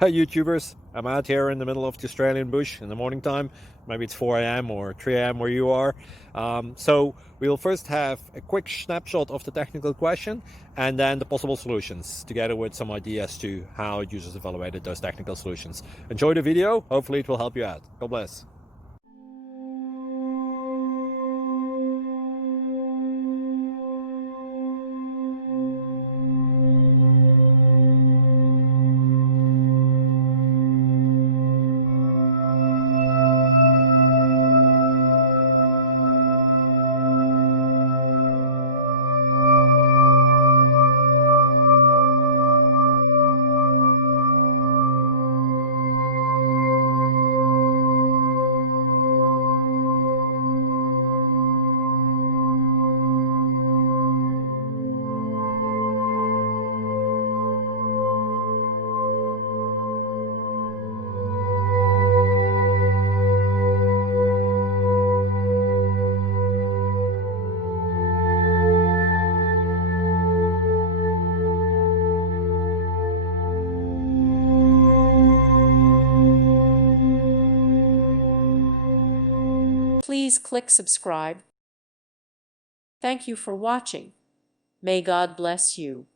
Hi YouTubers, I'm out here in the middle of the Australian bush in the morning time. Maybe it's 4 a.m. or 3 a.m. where you are. So we'll first have a quick snapshot of the technical question and then the possible solutions, together with some ideas to how users evaluated those technical solutions. Enjoy the video, hopefully it will help you out. God bless. Please click subscribe. Thank you for watching. May God bless you.